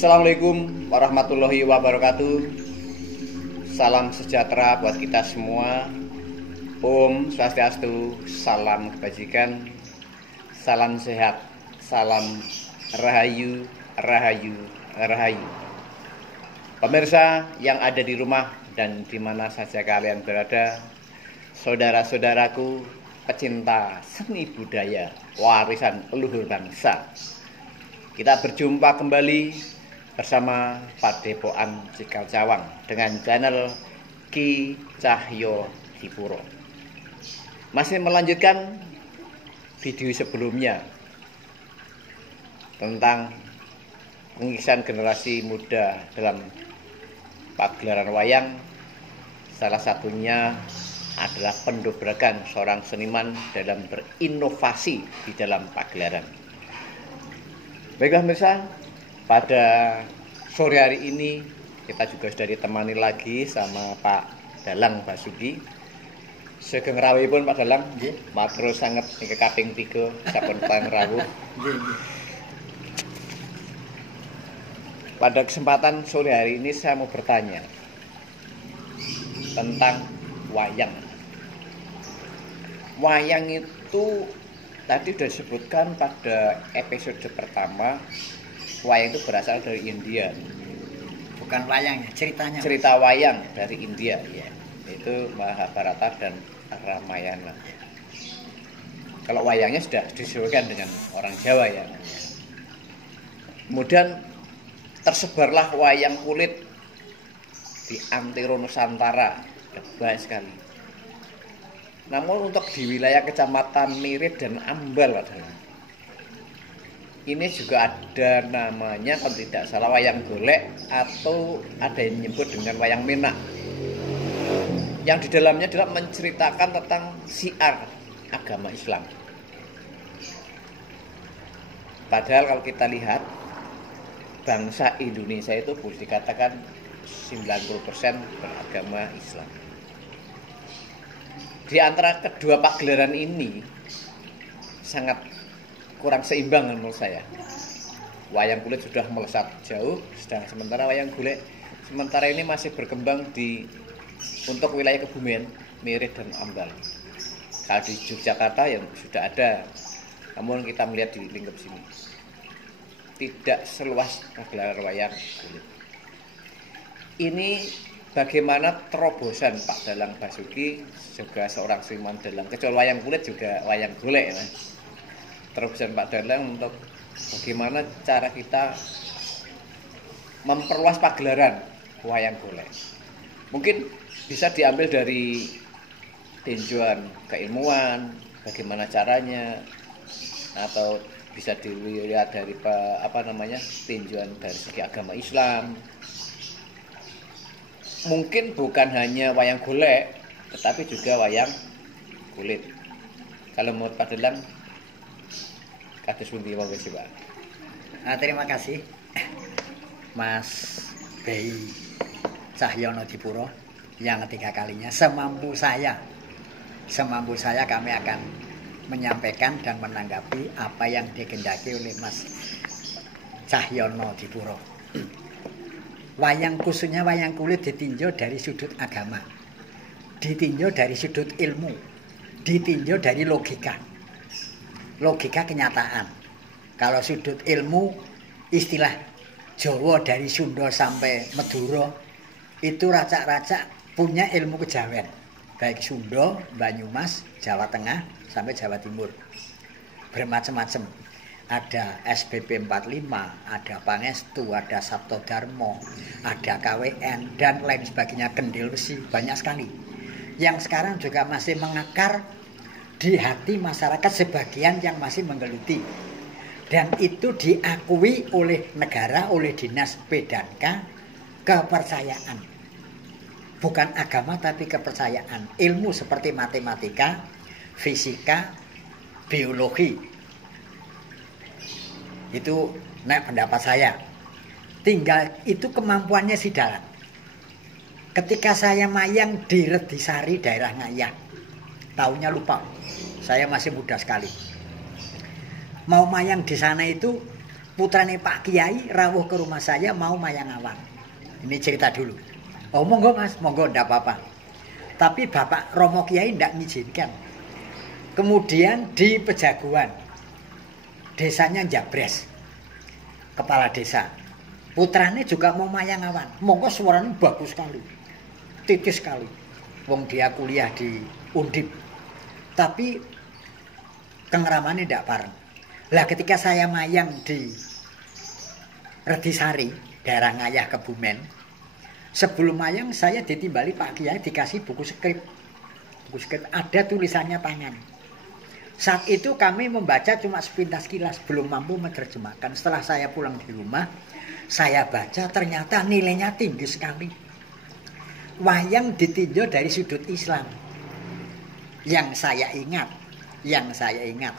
Assalamualaikum warahmatullahi wabarakatuh. Salam sejahtera buat kita semua. Om Swastiastu, salam kebajikan, salam sehat, salam rahayu, rahayu, rahayu. Pemirsa yang ada di rumah dan di mana saja kalian berada, saudara-saudaraku pecinta seni budaya, warisan leluhur bangsa. Kita berjumpa kembali bersama Padepokan Cikal Cawang dengan channel Ki Cahyo Dipuro. Masih melanjutkan video sebelumnya tentang pengikisan generasi muda dalam pagelaran wayang. Salah satunya adalah pendobrakan seorang seniman dalam berinovasi di dalam pagelaran. Baiklah pemirsa, pada sore hari ini kita juga sudah ditemani lagi sama Pak Dalang Basuki. Sugeng rawuhipun Pak Dalang, nggih, matur sanget niki kaping 3 sampun teng rawuh. Pada kesempatan sore hari ini saya mau bertanya tentang wayang. Wayang itu tadi sudah disebutkan pada episode pertama. Wayang itu berasal dari India. Bukan wayangnya, ceritanya. Cerita wayang dari India, ya. Itu Mahabharata dan Ramayana. Kalau wayangnya sudah disesuaikan dengan orang Jawa, ya. Kemudian tersebarlah wayang kulit di antero Nusantara, banyak sekali. Namun untuk di wilayah Kecamatan Mirit dan Ambal adalah ini juga ada namanya, kalau tidak salah, wayang golek, atau ada yang menyebut dengan wayang menak, yang di dalamnya adalah menceritakan tentang syiar agama Islam. Padahal kalau kita lihat, bangsa Indonesia itu boleh dikatakan 90% beragama Islam. Di antara kedua pagelaran ini sangat kurang seimbang menurut saya. Wayang kulit sudah melesat jauh, sedang sementara wayang golek sementara ini masih berkembang untuk wilayah Kebumen, Mirit dan Ambal. Kalau di Yogyakarta yang sudah ada, namun kita melihat di lingkup sini tidak seluas pagelaran wayang kulit. Ini bagaimana terobosan Pak Dalang Basuki, juga seorang seniman dalang, kecuali wayang kulit juga wayang golek, ya. Terobosan Pak Dalang untuk bagaimana cara kita memperluas pagelaran wayang golek. Mungkin bisa diambil dari tinjauan keilmuan, bagaimana caranya, atau bisa dilihat dari tinjauan dari segi agama Islam. Mungkin bukan hanya wayang golek, tetapi juga wayang kulit. Kalau menurut Pak Dalang, Terima kasih Mas Bey Cahyono Dipuro yang ketiga kalinya. Semampu saya kami akan menyampaikan dan menanggapi apa yang dikehendaki oleh Mas Cahyono Dipuro. Wayang, khususnya wayang kulit, ditinjau dari sudut agama, ditinjau dari sudut ilmu, ditinjau dari logika kenyataan. Kalau sudut ilmu, istilah Jawa dari Sunda sampai Madura itu racak-racak punya ilmu kejawen, baik Sunda, Banyumas, Jawa Tengah sampai Jawa Timur, bermacam-macam. Ada SBP 45, ada Pangestu, ada Sabtodarmo, ada KWN dan lain sebagainya, Kendil Besi, banyak sekali yang sekarang juga masih mengakar di hati masyarakat sebagian yang masih menggeluti, dan itu diakui oleh negara, oleh dinas P&K, kepercayaan, bukan agama tapi kepercayaan. Ilmu seperti matematika, fisika, biologi, itu pendapat saya. Tinggal itu kemampuannya si Dalang. Ketika saya mayang di Redisari, daerah Ngayah, tahunnya lupa, saya masih muda sekali. Mau mayang di sana itu putrane Pak Kiai rawuh ke rumah saya mau mayang awan. Ini cerita dulu. Oh monggo Mas, monggo ndak apa-apa. Tapi Bapak Romo Kiai ndak ngizinkan. Kemudian di Pejaguan, desanya Jabres, kepala desa. Putrane juga mau mayang awan. Monggo suaranya bagus sekali. Titis sekali. Wong dia kuliah di Undip. Tapi kengeramannya ndak pareng. Lah ketika saya mayang di Redisari, daerah Ngayah Kebumen, sebelum mayang saya ditimbali Pak Kiai dikasih buku skrip. Buku skrip ada tulisannya tangan. Saat itu kami membaca cuma sepintas kilas, belum mampu menerjemahkan. Setelah saya pulang di rumah, saya baca ternyata nilainya tinggi sekali. Wayang ditinjau dari sudut Islam. Yang saya ingat,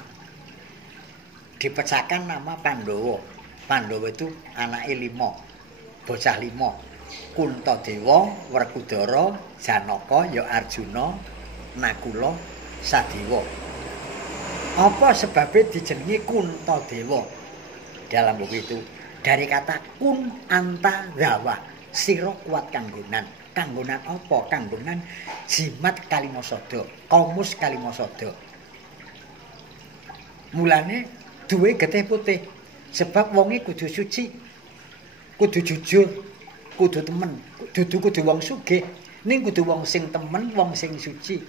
dipecahkan nama Pandowo. Pandowo itu anaknya 5, bocah 5. Kuntadewa, Werkudara, Janaka, ya Arjuna, Nakula, Sadewa. Apa sebabnya dijenengi Kuntadewa? Dalam buku itu dari kata kun anta dawa, sira kuat kanggonan. Kanggonan apa? Kanggonan jimat Kalimasada, Kaumus Kalimasada. Mulane duwe getih putih. Sebab wonge kudu suci, kudu jujur, kudu temen, kudu wong sugih, ning kudu wong sing temen, wong sing suci.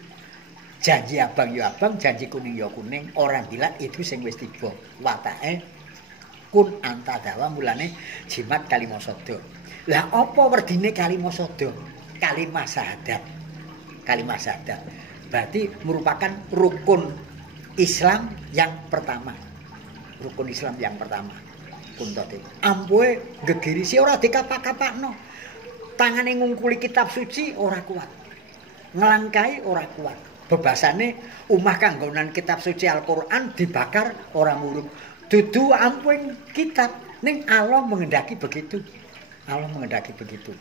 Janji abang ya abang, janji kuning ya kuning, orang bilang itu sing wis tiba. Watake kun antadawa mulane jimat Kalimasada. Lah apa werdine Kalimasada? Kalimah syahadat. Kalimah syahadat. Berarti merupakan rukun Islam yang pertama. Rukun Islam yang pertama. Kuntote. Ampuhe gegirisi ora dikapak-kapakno. Tangane ngungkuli kitab suci ora kuat. Ngelangkai ora kuat. Bebasane umah kanggonan kitab suci Al-Qur'an dibakar orang urip. Dudu ampuing kitab ning Allah mengendaki begitu. Allah mengendaki begitu.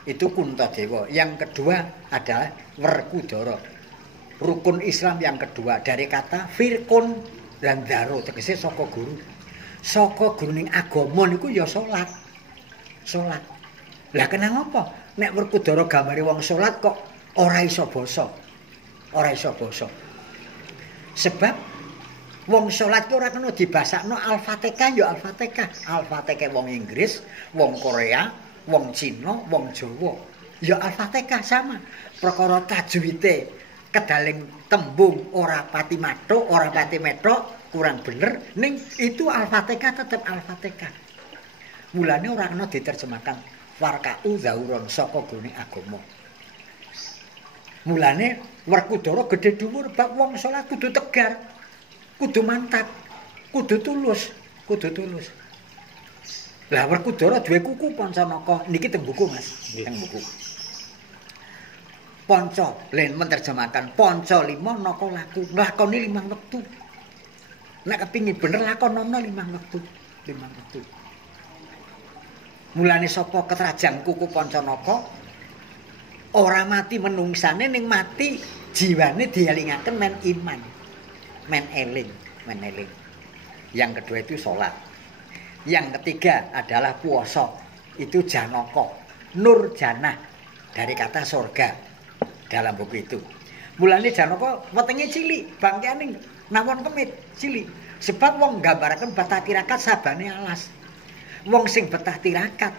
Itu Kuntadewa. Yang kedua adalah Werkudara. Rukun Islam yang kedua dari kata firkun lan daro tegese saka guru. Saka guruning agama niku ya salat. Salat. Lah kenang apa? Nek Werkudara gambare wong salat kok ora iso basa. Ora iso basa. Sebab wong salat ki ora kena dibasakno Al-Fatihah ya Al-Fatihah. Al-Fatihah wong Inggris, wong Korea, wong Cina, wong Jawa. Ya Al-Fatihah sama. Perkara tajwide kedaling tembung ora pati mathuk, ora pati metok, kurang bener, ning itu Al-Fatihah tetep Al-Fatihah. Mulane ora kena diterjemahkan warka'u zauron saka gone agama. Mulane Werkudara gedhe dhuwur bab wong salat kudu tegar, kudu mantap, kudu tulus, kudu tulus. Lah Werkudara duwe kuku Pancanaka niki teng buku Mas, teng buku. Panca, len menerjemahkan Panca 5 naka laku, lakoni 5 wektu. Nek kepingin bener lakonono 5 wektu, 5 wektu. Mulane sapa ketrajang kuku Pancanaka ora mati menungsane ning mati jiwane dielingaken men iman. Men eling. Yang kedua itu salat. Yang ketiga adalah puasa. Itu Janaka, Nur Janah dari kata surga dalam buku itu. Mulane Janaka wetenge cilik, bangkeane nawon kemit cilik. Sebab wong nggambaraken betah tirakat sabane alas. Wong sing betah tirakat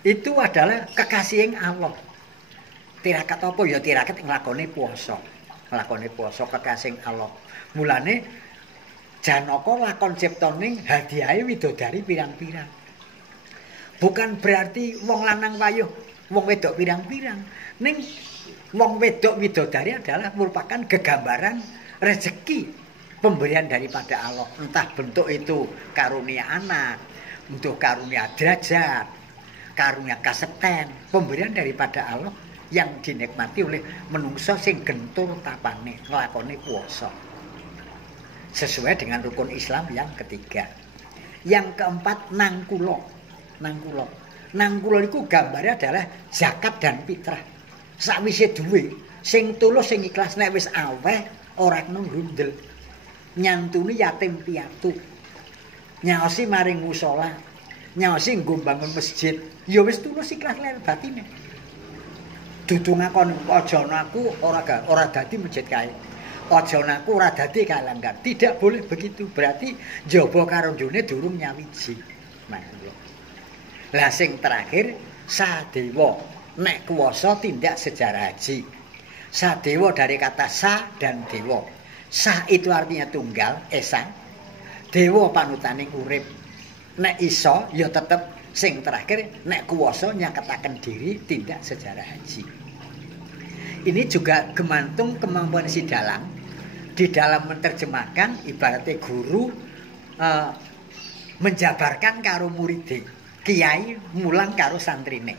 itu adalah kekasih Allah. Tirakat apa ya tirakat nglakoni puasa. Nglakoni puasa kekasih Allah. Mulane Janaka lakon ciptane hadiahe widodari pirang-pirang. Bukan berarti wong lanang wayuh, wong wedok pirang-pirang. Ning wong wedok widodari adalah merupakan gegambaran rezeki pemberian daripada Allah. Entah bentuk itu karunia anak, untuk karunia derajat, karunia kasekten, pemberian daripada Allah yang dinikmati oleh menungso sing gentur tapane nglakoni puasa. Sesuai dengan rukun Islam yang ketiga. Yang keempat nangkula. Nangkula niku gambare adalah zakat dan fitrah. Sakwise duwe sing tulus sing ikhlas nek wis aweh ora kena ndundel. Nyantuni yatim piatu. nyaosi maring musala, nyaosi nggo bangun masjid, ya wis tulus ikhlas lahir batine. Dudu ngakon aja aku ora dadi masjid kae. Aja aku ora dadi kalanggar. Tidak boleh begitu. Berarti njaba karo njone durung nyawiji. Lah sing terakhir Sadewa nek kuwasa tindak sejarah haji. Sadewa dari kata sa dan dewa. Sa itu artinya tunggal, esa. Dewa panutaning urip. Nek iso ya tetep sing terakhir nek kuwasa nyaketaken diri tindak sejarah haji. Ini juga gemantung kemampuan si dalang di dalam menerjemahkan ibaratnya guru menjabarkan karo muridé, kiai mulang karo santrine.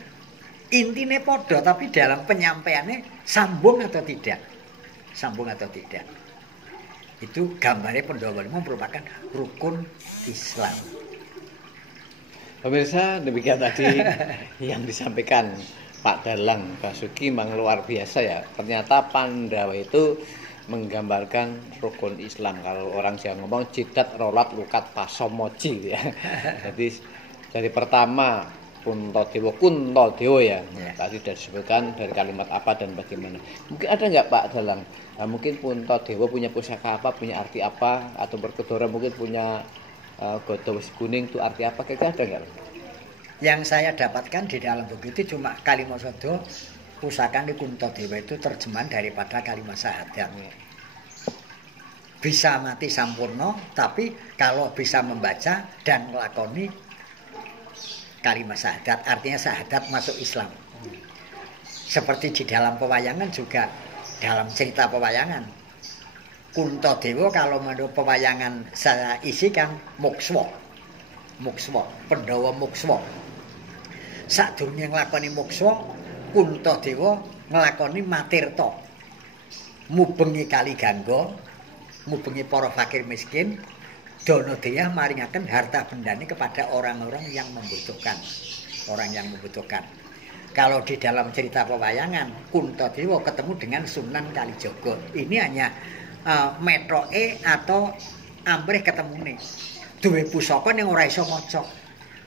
Intine padha tapi dalam penyampaiannya sambung atau tidak. Sambung atau tidak. Itu gambarnya Pandhawa 5 merupakan rukun Islam. Pemirsa, demikian tadi yang disampaikan Pak Dalang Basuki memang luar biasa ya. Ternyata Pandawa itu menggambarkan rukun Islam. Kalau orang Jawa ngomong jidat rolat lukat pasomoji ya. Jadi dari pertama Kuntadewa ya. Tadi sudah disebutkan dari kalimat apa dan bagaimana. Mungkin ada nggak Pak Dalang? Nah, mungkin Kuntadewa punya pusaka apa, punya arti apa, atau Berkedara mungkin punya Gada Wesi Kuning itu arti apa? Kira-kira ada nggak? Yang saya dapatkan di dalam buku itu cuma kalimat sodo pusaka di Kuntadewa itu terjemahan daripada kalimat syahadat. Bisa mati sampurno, tapi kalau bisa membaca dan melakoni kalimat syahadat, artinya syahadat masuk Islam. Seperti di dalam pewayangan juga, dalam cerita pewayangan. Kuntadewa kalau menurut pewayangan saya isikan Mukswa, Pandhawa Mukswa. Sadurunge nglakoni Mukswa, Kuntadewa nglakoni matirta. Mubengi kali Gangga, mubengi para fakir miskin, Danadaya maringaken harta bendane kepada orang-orang yang membutuhkan. Orang yang membutuhkan. Kalau di dalam cerita pewayangan, Kuntadewa ketemu dengan Sunan Kalijaga. Ini hanya metroke atau ambrih ketemune. Duwe pusaka ning ora iso maca.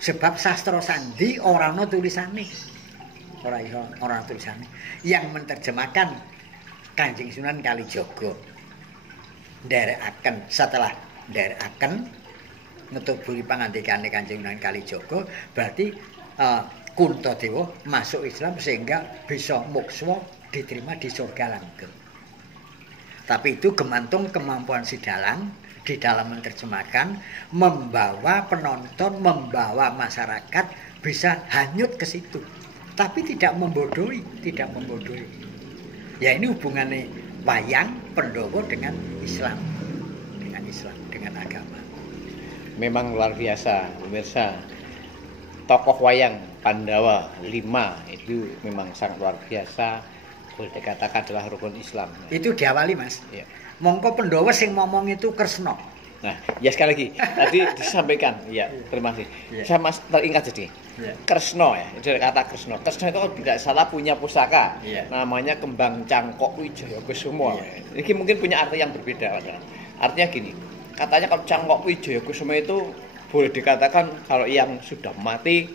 Sebab sastra sandi ora ana tulisane. Ora tulisane. Yang menerjemahkan Kanjeng Sunan Kalijaga. Nderekaken setelah nderekaken ngetuburi pangandikane Kanjeng Sunan Kalijaga, berarti Kuntadewa masuk Islam sehingga bisa mukswa diterima di surga langgeng. Tapi itu gemantung kemampuan si dalang di dalam menerjemahkan, membawa penonton, membawa masyarakat bisa hanyut ke situ. Tapi tidak membodohi, Ya ini hubungannya wayang Pandhawa dengan Islam, dengan agama. Memang luar biasa, pemirsa. Tokoh wayang Pandawa 5 itu memang sangat luar biasa. Boleh dikatakan adalah rukun Islam. Itu diawali, Mas. Ya. Mongko Pandhawa sing ngomong itu Kresna. Nah, ya sekali lagi tadi disampaikan. Ya, terima kasih. Ya. Saya Mas teringat jadi. Ya. Kresna ya, itu kata Kresna. Kresna itu tidak salah punya pusaka. Ya. Namanya Kembang Cangkok Wijaya Kusuma. Ya. Ini mungkin punya arti yang berbeda. Artinya gini, katanya kalau Cangkok Wijaya Kusuma itu boleh dikatakan kalau yang sudah mati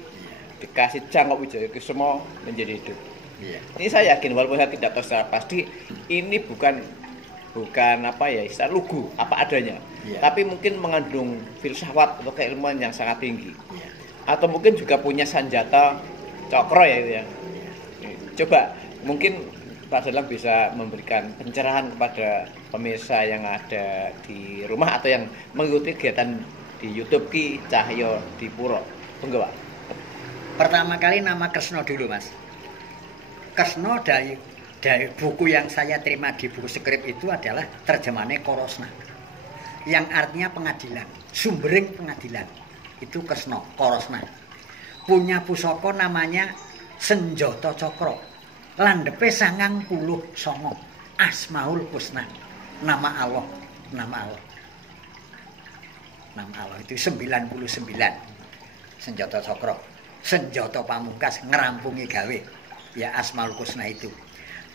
dikasih Cangkok Wijaya Kusuma menjadi hidup. Iya. Ini saya yakin walaupun saya tidak tahu secara pasti ini bukan apa ya istilah lugu apa adanya, iya. Tapi mungkin mengandung filsafat atau keilmuan yang sangat tinggi, iya. Atau mungkin juga punya senjata cokro ya itu ya. Iya. Coba mungkin Pak Dalang bisa memberikan pencerahan kepada pemirsa yang ada di rumah atau yang mengikuti kegiatan di YouTube Ki Cahyo Dipuro. Tunggu Pak. Pertama kali nama Kresna dulu Mas. Kresna dari buku yang saya terima di buku skrip itu adalah terjemahannya Korosna. Yang artinya pengadilan, sumbering pengadilan. Itu Kresna, Korosna. Punya pusaka namanya Senjata Cakra. Landhepe 99. Asmaul Husna. Nama Allah itu 99. Senjata Cakra. Senjata pamungkas ngerampungi gawe. Ya Asmaul Husna itu.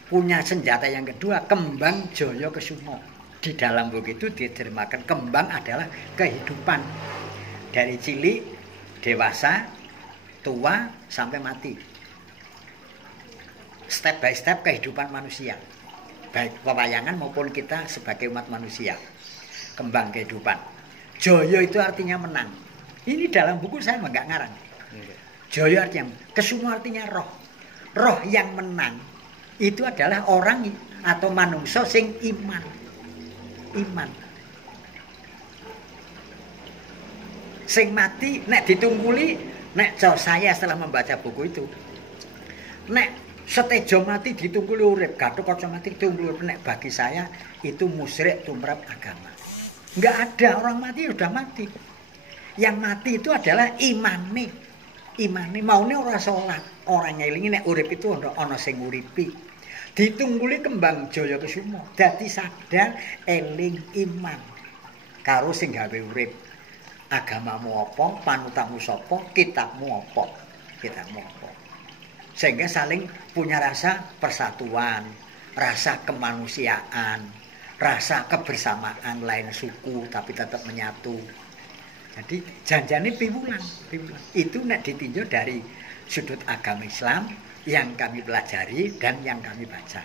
Punya senjata yang kedua Kembang Jaya Kusuma. Di dalam buku itu diterjemahkan kembang adalah kehidupan. dari cilik, dewasa, tua sampai mati. Step by step kehidupan manusia, baik pewayangan maupun kita sebagai umat manusia. Kembang kehidupan. Joyo itu artinya menang. Ini dalam buku saya enggak ngarang. Joyo artinya kesumo, artinya roh. Roh yang menang itu adalah orang atau manungsa sing iman. Iman. Sing mati nek ditungguli, nek saya setelah membaca buku itu, nek setejo mati ditungguli urip, Gathuk Kaca mati ditungguli urip, nek bagi saya itu musyrik tumrap agama. Enggak ada, orang mati sudah mati. Yang mati itu adalah imane. Imane maune ora salat, ora ngelingi nek urip itu ana sing nguripi. Ditungguli kembang Jaya Kesumo, dadi sadar eling iman karo sing gawe urip. Agamamu apa, panutanmu sapa, kitabmu apa, kitabmu apa. Sehingga saling punya rasa persatuan, rasa kemanusiaan, rasa kebersamaan lain suku tapi tetap menyatu. Jadi janjane piwulan. Itu nek ditinjau dari sudut agama Islam yang kami pelajari dan yang kami baca.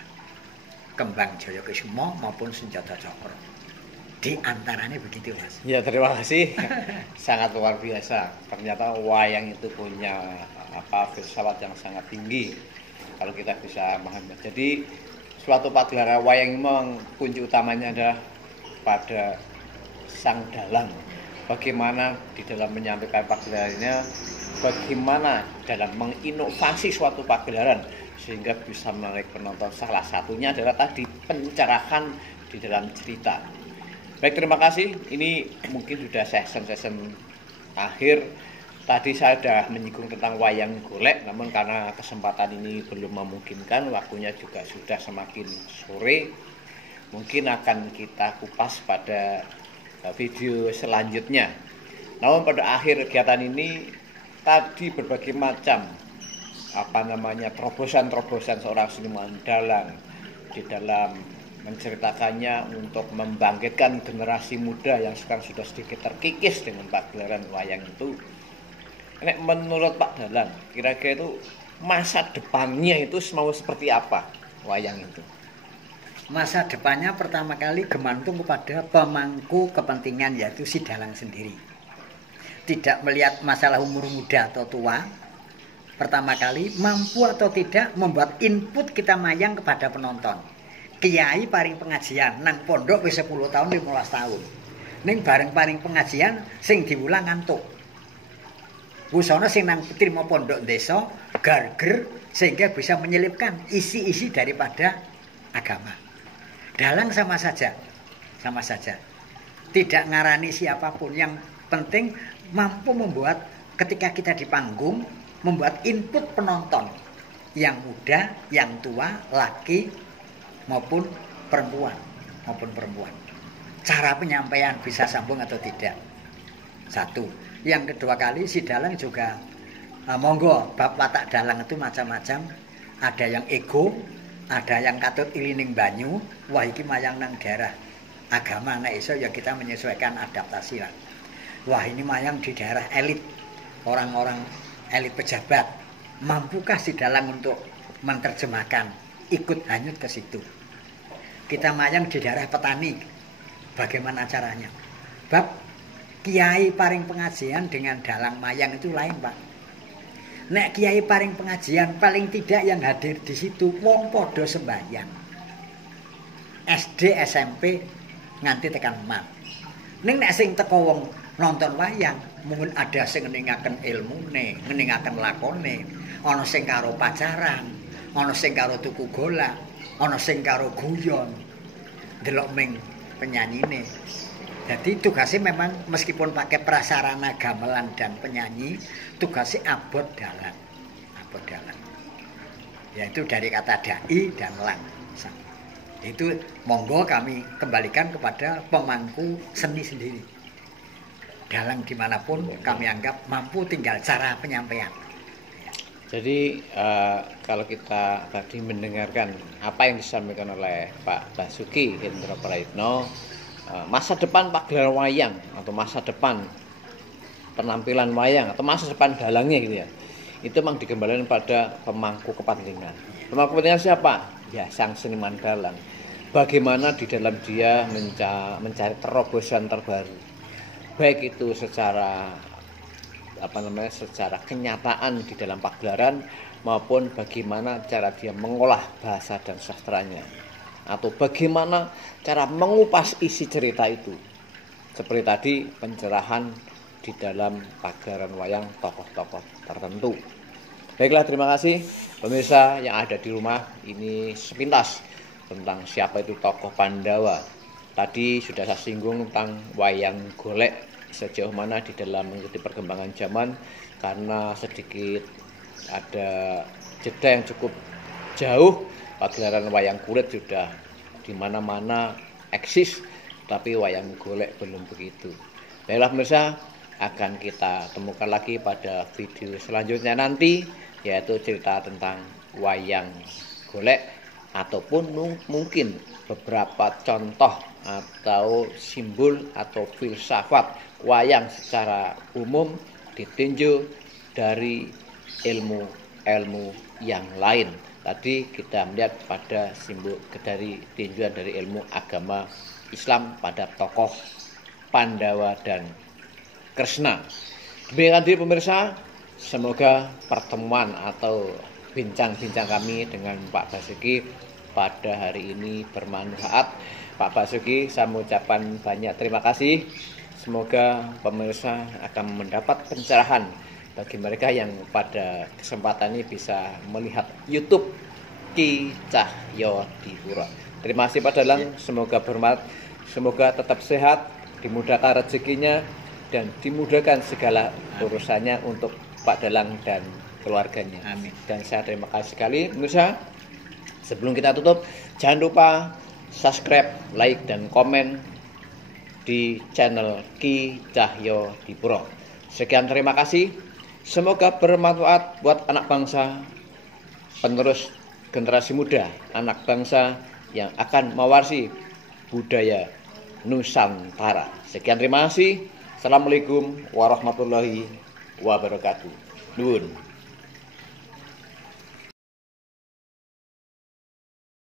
Kembang Jaya Kesumo maupun Senjata Cakra. Di antaranya begitu, Mas. Ya, terima kasih. Sangat luar biasa. Ternyata wayang itu punya filsafat yang sangat tinggi. Kalau kita bisa memahami. Jadi suatu pagelaran wayang memang kunci utamanya adalah pada sang dalang. Bagaimana di dalam menyampaikan pagelarannya, bagaimana dalam menginovasi suatu pagelaran sehingga bisa menarik penonton. Salah satunya adalah tadi pencerahan di dalam cerita. Baik, terima kasih. Ini mungkin sudah session akhir. Tadi saya sudah menyinggung tentang wayang golek, namun karena kesempatan ini belum memungkinkan, waktunya juga sudah semakin sore. Mungkin akan kita kupas pada video selanjutnya. Namun pada akhir kegiatan ini tadi berbagai macam terobosan-terobosan seorang seniman dalang di dalam menceritakannya untuk membangkitkan generasi muda yang sekarang sudah sedikit terkikis dengan pagelaran wayang itu. Nek menurut Pak Dalang, kira-kira itu masa depannya itu mau seperti apa wayang itu? Masa depannya pertama kali gemantung kepada pemangku kepentingan, yaitu si dalang sendiri. Tidak melihat masalah umur muda atau tua. Pertama kali mampu atau tidak membuat input kita mayang kepada penonton. Kiai paring pengajian nang pondok wis 10 tahun 15 tahun. Ning bareng paring pengajian sing diulang ngantuk. Busana sing nang trimo pondok desa garger sehingga bisa menyelipkan isi-isi daripada agama. Dalang sama saja. Tidak ngarani siapapun, yang penting mampu membuat ketika kita di panggung membuat input penonton yang muda, yang tua, laki maupun perempuan. Cara penyampaian bisa sambung atau tidak. Satu. Yang kedua kali si dalang juga monggo bab watak dalang itu macam-macam. Ada yang ego, ada yang katut ilining banyu, wah iki mayang nang daerah agama nek iso ya kita menyesuaikan adaptasi lah. Wah ini mayang di daerah elit, orang-orang elit pejabat. Mampukah si dalang untuk menerjemahkan, ikut hanyut ke situ? Kita mayang di daerah petani, bagaimana caranya? Bab kiai paring pengajian dengan dalang mayang itu lain, Pak. Nek kiai paring pengajian, paling tidak yang hadir di situ wong podo sembahyang. SD, SMP nganti tekan mat. Ning nek sing teko wong nonton wayang, mungkin ada sing ngeningaken ilmune, ngeningaken lakone, ana sing karo pacaran, ana sing karo tuku golak, ana sing karo guyon, delok ming penyanyine. Jadi tugasnya memang meskipun pakai prasarana gamelan dan penyanyi, tugasnya abot dalang. Yaitu dari kata dai dan lang. Itu monggo kami kembalikan kepada pemangku seni sendiri. Dalang dimanapun kami anggap mampu, tinggal cara penyampaian. Jadi kalau kita tadi mendengarkan apa yang disampaikan oleh Pak Basuki Hendra Prayitno, masa depan pagelaran wayang atau masa depan penampilan wayang atau masa depan dalangnya gitu ya, itu memang dikembalikan pada pemangku kepentingan. Pemangku kepentingan siapa? Ya sang seniman dalang. Bagaimana di dalam dia mencari terobosan terbaru, baik itu secara secara kenyataan di dalam pagelaran maupun bagaimana cara dia mengolah bahasa dan sastranya, atau bagaimana cara mengupas isi cerita itu. Seperti tadi pencerahan di dalam pagelaran wayang tokoh-tokoh tertentu. Baiklah, terima kasih pemirsa yang ada di rumah. Ini sepintas tentang siapa itu tokoh Pandawa. Tadi sudah saya singgung tentang wayang golek sejauh mana di dalam mengikuti perkembangan zaman, karena sedikit ada jeda yang cukup jauh. Pagelaran wayang kulit sudah di mana-mana eksis, tapi wayang golek belum begitu. Baiklah pemirsa, akan kita temukan lagi pada video selanjutnya nanti, yaitu cerita tentang wayang golek ataupun mungkin beberapa contoh atau simbol atau filsafat wayang secara umum ditinjau dari ilmu yang lain. Tadi kita melihat pada simbol dari tinjauan dari ilmu agama Islam pada tokoh Pandawa dan Kresna. Demikian diri pemirsa, semoga pertemuan atau bincang-bincang kami dengan Pak Basuki pada hari ini bermanfaat. Pak Basuki, saya mengucapkan banyak terima kasih. Semoga pemirsa akan mendapat pencerahan bagi mereka yang pada kesempatan ini bisa melihat YouTube Ki Cahyo Dipuro. Terima kasih Pak Dalang, semoga bermanfaat, semoga tetap sehat, dimudahkan rezekinya, dan dimudahkan segala urusannya untuk Pak Dalang dan keluarganya. Amin. Dan saya terima kasih sekali pemirsa. Sebelum kita tutup, jangan lupa subscribe, like, dan komen di channel Ki Cahyo Dipuro. Sekian, terima kasih. Semoga bermanfaat buat anak bangsa, penerus generasi muda, anak bangsa yang akan mewarisi budaya Nusantara. Sekian, terima kasih. Assalamualaikum warahmatullahi wabarakatuh. Nuwun.